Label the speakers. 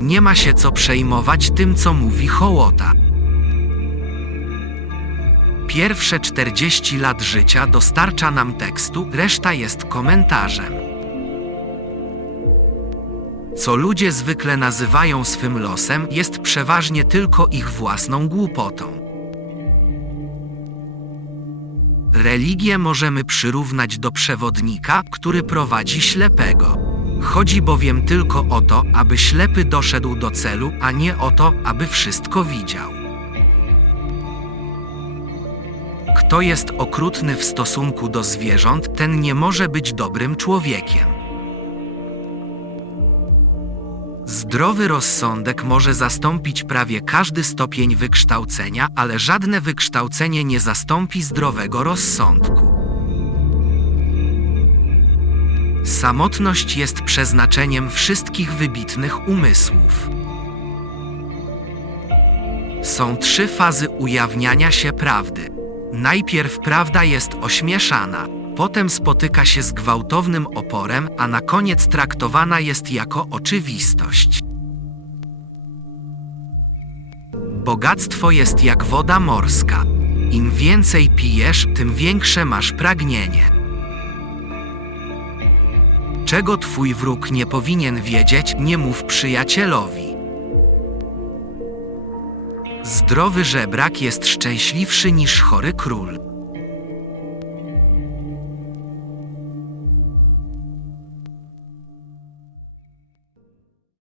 Speaker 1: Nie ma się co przejmować tym, co mówi hołota. Pierwsze 40 lat życia dostarcza nam tekstu, reszta jest komentarzem. Co ludzie zwykle nazywają swym losem, jest przeważnie tylko ich własną głupotą. Religię możemy przyrównać do przewodnika, który prowadzi ślepego. Chodzi bowiem tylko o to, aby ślepy doszedł do celu, a nie o to, aby wszystko widział. Kto jest okrutny w stosunku do zwierząt, ten nie może być dobrym człowiekiem. Zdrowy rozsądek może zastąpić prawie każdy stopień wykształcenia, ale żadne wykształcenie nie zastąpi zdrowego rozsądku. Samotność jest przeznaczeniem wszystkich wybitnych umysłów. Są trzy fazy ujawniania się prawdy. Najpierw prawda jest ośmieszana, potem spotyka się z gwałtownym oporem, a na koniec traktowana jest jako oczywistość. Bogactwo jest jak woda morska. Im więcej pijesz, tym większe masz pragnienie. Czego twój wróg nie powinien wiedzieć, nie mów przyjacielowi. Zdrowy żebrak jest szczęśliwszy niż chory król.